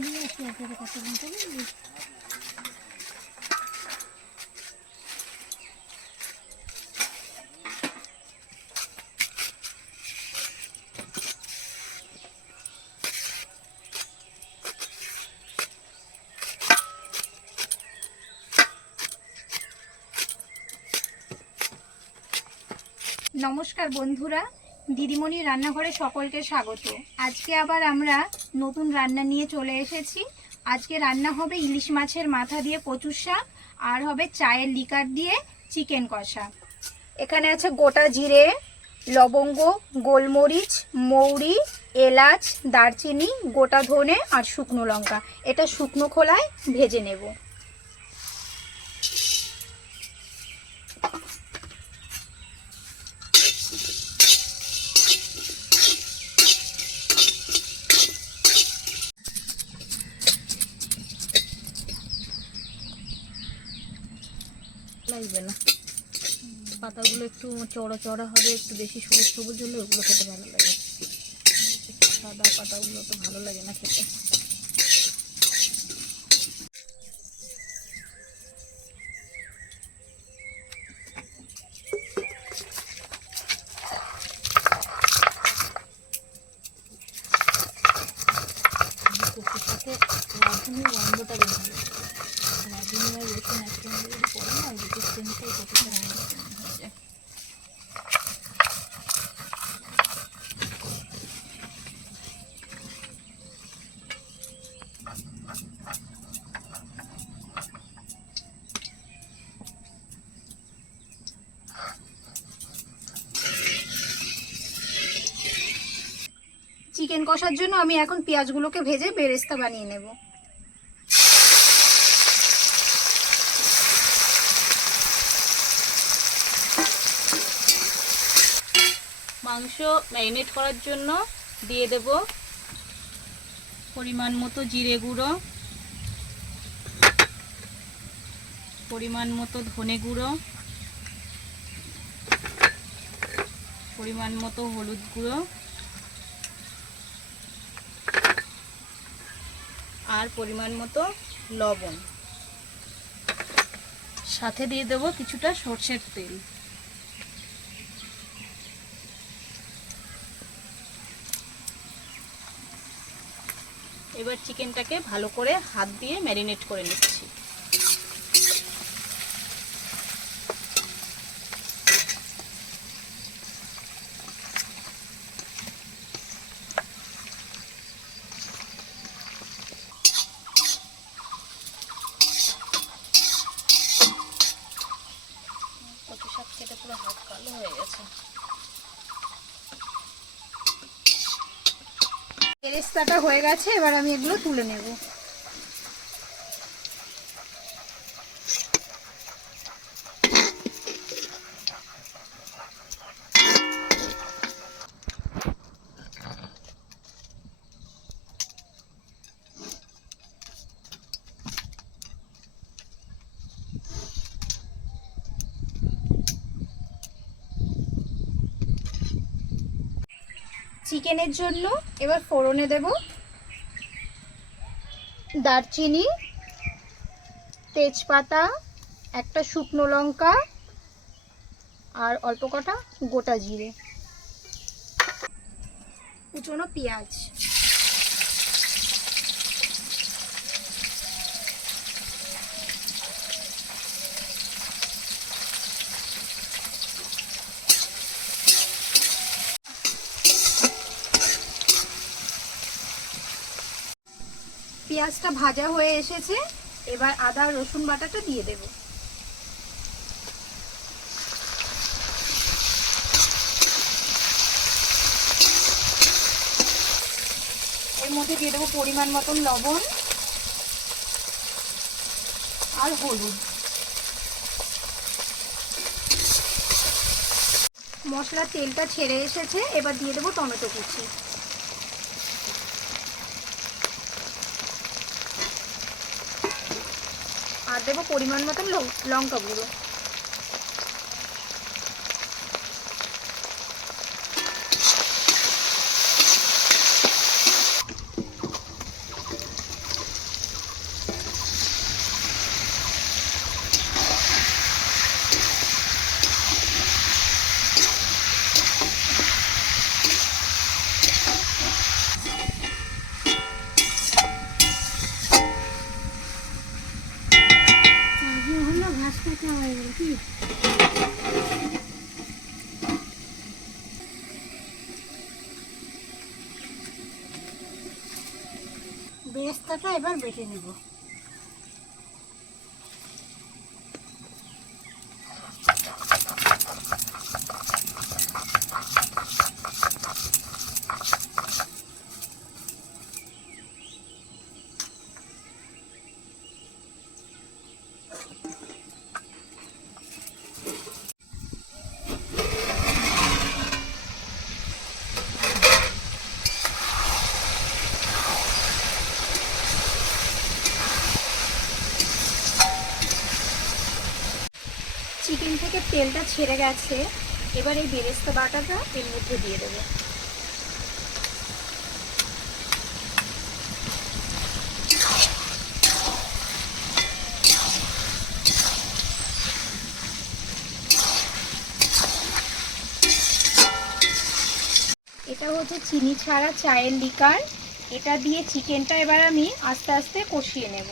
নিয়ে আসি লঙ্কা বুঝলি নমস্কার বন্ধুরা। দিদিমণি রান্নাঘরে সকলকে স্বাগত। আজকে আবার আমরা নতুন রান্না নিয়ে চলে এসেছি। আজকে রান্না হবে ইলিশ মাছের মাথা দিয়ে কচুর শাক, আর হবে চায়ের লিকার দিয়ে চিকেন কষা। এখানে আছে গোটা জিরে, লবঙ্গ, গোলমরিচ, মৌরি, এলাচ, দারচিনি, গোটা ধনে আর শুকনো লঙ্কা। এটা শুকনো খোলায় ভেজে নেব। লাগবে না। পাতাগুলো একটু চড়া চড়া হবে, একটু বেশি সবুজ সবুজ হলে ওগুলো খেতে ভালো লাগে। সাদা পাতাগুলো তো ভালো লাগে না খেতে। সাথে রাঁধুনির গন্ধটা হবে রাঁধুনি আর রসুন একসঙ্গে যদি পড়ে না দুটো সেন্টটাই কতটা রান্না হয়ে যায় চিকেন কষার জন্য আমি এখন পেঁয়াজগুলোকে ভেজে বেরেস্তা বানিয়ে নেব। ম্যারিনেট করার জন্য দিয়ে দেব পরিমাণ মতো জিরে গুঁড়ো, পরিমাণ মতো ধনে গুঁড়ো, পরিমাণ মতো হলুদ গুঁড়ো আর পরিমাণ মতো লবণ। সাথে দিয়ে দেবো কিছুটা সর্ষের তেল। এবার চিকেনটাকে ভালো করে হাত দিয়ে ম্যারিনেট করে নিচ্ছি কচু শাক খেতে পুরো হাত কালো হয়ে গেছে বেরেস্তাটা হয়ে গেছে এবার আমি এগুলো তুলে নেব। চিকেনের জন্য এবার ফোড়নে দেব দারচিনি, তেজপাতা, একটা শুকনো লঙ্কা আর অল্প কটা গোটা জিরে। কুচনো পেঁয়াজ। পেঁয়াজটা ভাজা হয়ে এসেছে, এবার আদা, রসুন বাটাটা দিয়ে দেব। এর মধ্যে দিয়ে দেবো পরিমাণ মতন লবণ আর হলুদ। মশলার তেলটা ছেড়ে এসেছে, এবার দিয়ে দেবো টমেটো কুচি। দেবো পরিমাণ মতন লঙ্কা গুঁড়ো বেরেস্তাটা এবার বেটে নেব চিকেন থেকে তেলটা ছেড়ে গেছে। এবার এই বেরেস্তা বাটাটা এর মধ্যে দিয়ে দেবো। এটা হচ্ছে চিনি ছাড়া চায়ের লিকার। এটা দিয়ে চিকেনটা এবার আমি আস্তে আস্তে কষিয়ে নেব।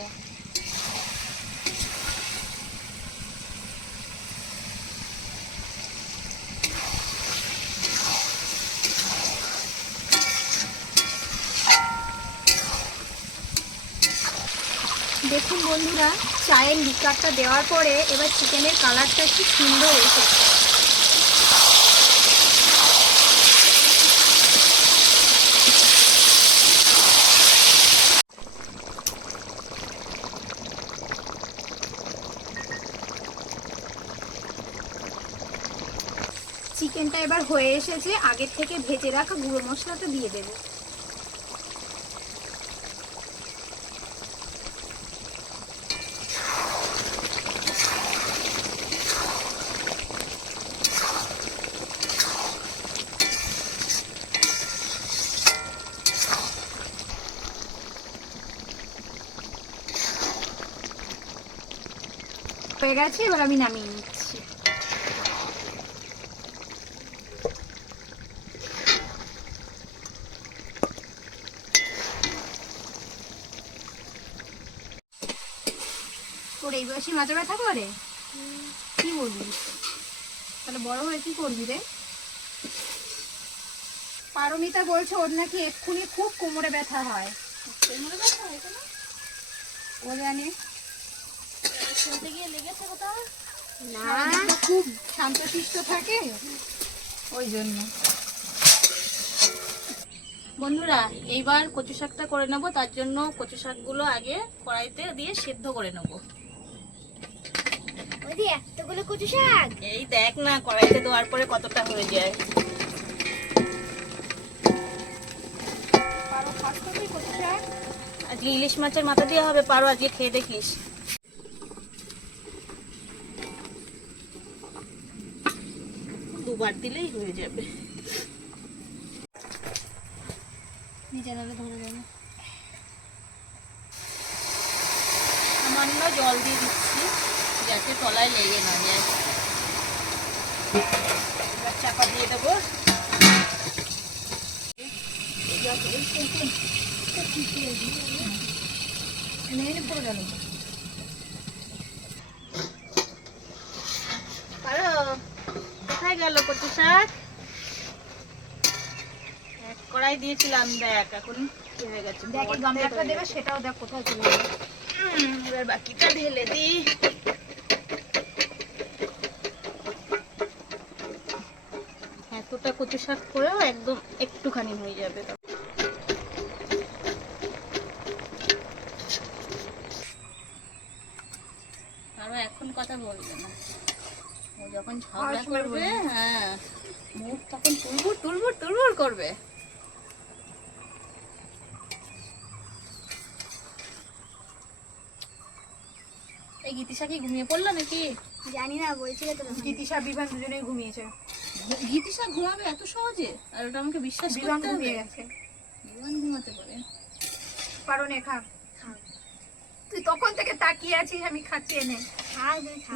বন্ধুরা চায়ের লিকারটা দেওয়ার পরে এবার চিকেনের কালারটা কি সুন্দর এসেছে চিকেনটা এবার হয়ে এসেছে, আগের থেকে ভেজে রাখা গুঁড়ো মশলাটা দিয়ে দেবো। হয়ে গেছে এবার আমি নামিয়ে নিচ্ছি। তোর এই বয়সী মাথা ব্যথা করে? কি বলবি? তাহলে বড় হয়ে কি করবি রে? পারমিতা বলছে ওর নাকি এক্ষুনি খুব কোমরে ব্যথা হয়। কোমরে ব্যথা হয় কেন? ও জানে। খেলতে গিয়ে লেগেছে কোথাও? না। খুব শান্তশিষ্ট থাকে। ওই জন্য। বন্ধুরা এইবার কচু শাকটা করে নেব তার জন্য কচু শাকগুলো আগে কড়াইতে দিয়ে সেদ্ধ করে নেব। এতগুলো কচু শাক? এই দেখ না কড়াইতে দেওয়ার পরে কতটা হয়ে যায়। আজকে ইলিশ মাছের মাথা দিয়ে হবে পারো আজকে খেয়ে দেখিস। দুবার দিলেই হয়ে যাবে ধরে সামান্য জল দিয়ে দিচ্ছি যাতে তলায় লেগে না যায় এবার চাপা দিয়ে দেবো নেই পড়ে গেল পারো কোথায় গেল কচু শাক। এক কড়াই দিয়েছিলাম দেখ এখন কি হয়ে গেছে দেখ এই গামলাটা দেবে সেটাও দেখ কোথায় চলে যাবে এবার বাকিটা ঢেলে দিই। এতটা কচু শাক করেও একদম একটুখানি হয়ে যাবে আরও এখন কথা বলবে না। যখন ঝগড়া করবে। করবে হ্যাঁ মুখ তখন করবে। এই গীতিশা কি ঘুমিয়ে পড়ল নাকি? জানি না বলছিলে তো গীতিশা বিভান দুজনেই ঘুমিয়েছে। গীতিশা ঘুমাবে এত সহজে? আর ওটা আমাকে বিশ্বাস বিভান করতে হবে? ঘুমিয়ে গেছে। বিমান ঘুমাতে পারে। পারো খা। তুই তখন থেকে তাকিয়ে আছিস আমি খাচ্ছি এনে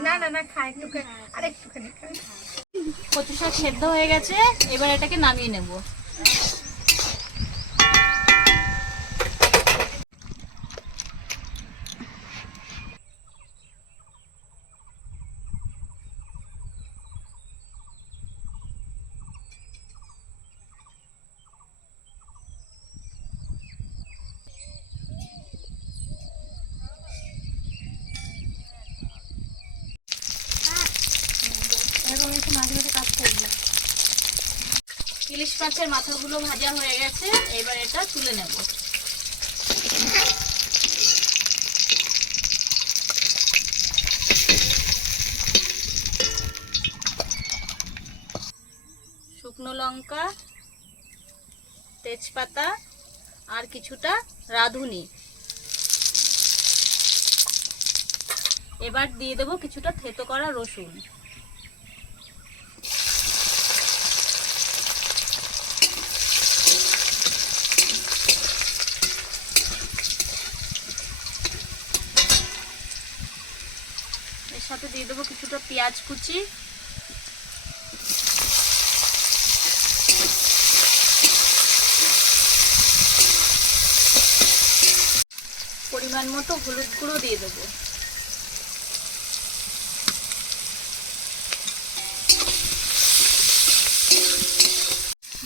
না না না খা একটুখানি। আর একটুখানি খা। কচু শাক সেদ্ধ হয়ে গেছে এবার এটাকে নামিয়ে নেব। ইলিশ মাছের মাথাগুলো ভাজা হয়ে গেছে, এবার এটা তুলে নেব। শুকনো লঙ্কা, তেজপাতা, আর কিছুটা রাঁধুনি। এবার দিয়ে দেবো কিছুটা থেতো করা রসুন এর সাথে দিয়ে দেবো কিছুটা পেঁয়াজ কুচি। পরিমাণ মতো হলুদ গুঁড়ো দিয়ে দেবো।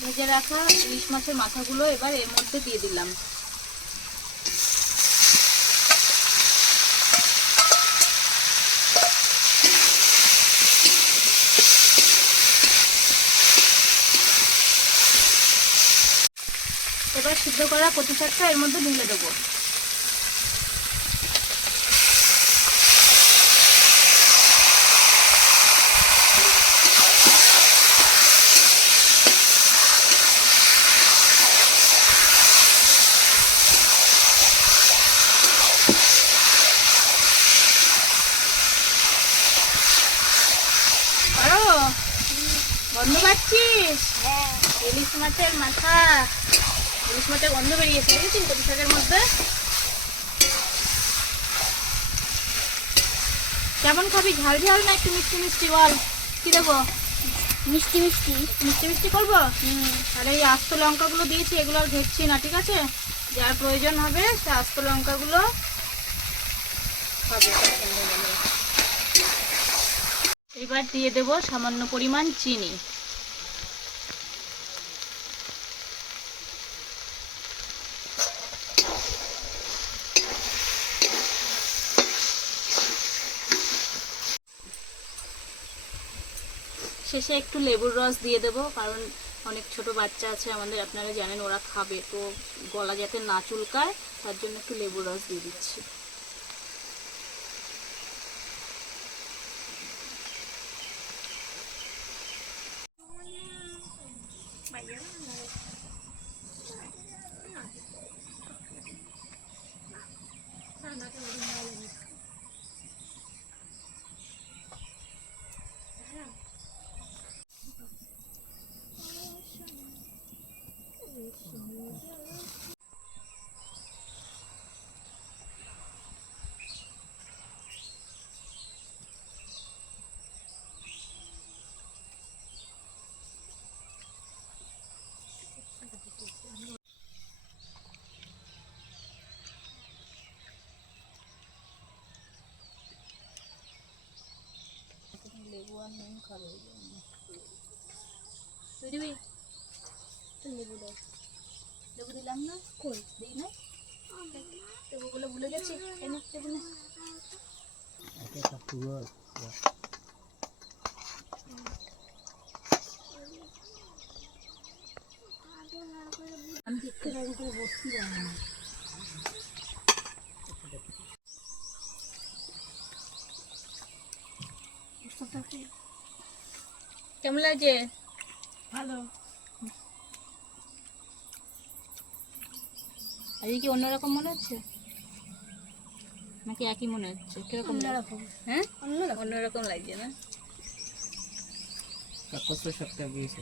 ভেজে রাখা ইলিশ মাছের মাথাগুলো এবার এর মধ্যে দিয়ে দিলাম। এবার সিদ্ধ করা কচু শাকটা এর মধ্যে ঢেলে দেবো। গন্ধ পাচ্ছিস? হ্যাঁ। ইলিশ মাছের মাথা। ইলিশ মাছের গন্ধ বেরিয়েছে কচু শাকের মধ্যে। কেমন খাবি? ঝাল ঝাল না একটু মিষ্টি মিষ্টি বল? কি দেবো? মিষ্টি মিষ্টি। মিষ্টি মিষ্টি করব? আর এই আস্ত লঙ্কাগুলো দিয়েছি এগুলো আর ঘেটছি না ঠিক আছে? যার প্রয়োজন হবে সে আস্ত লঙ্কাগুলো খাবে। এবার দিয়ে দেবো সামান্য পরিমাণ চিনি। শেষে একটু লেবুর রস দিয়ে দেবো, কারণ অনেক ছোট বাচ্চা আছে, আমাদের আপনারা জানেন ওরা খাবে, তো গলা যাতে না চুলকায়, তার জন্য একটু লেবুর রস দিয়ে দিচ্ছি লেবু আর নুন খাবে তুই দিবি লেবু দাও লেবু দিলাম না? কই দিই না লেবু বলে ভুলে গেছি এনে লেবু না আমি দেখতে পারি বসতে পারি না কেমন লাগছে? ভালো। আজকে কি অন্যরকম মনে হচ্ছে? নাকি একই মনে হচ্ছে? কীরকম? অন্যরকম। হ্যাঁ? অন্যরকম। অন্যরকম লাগছে না? কাকস্য সপ্তাহ গিয়েছে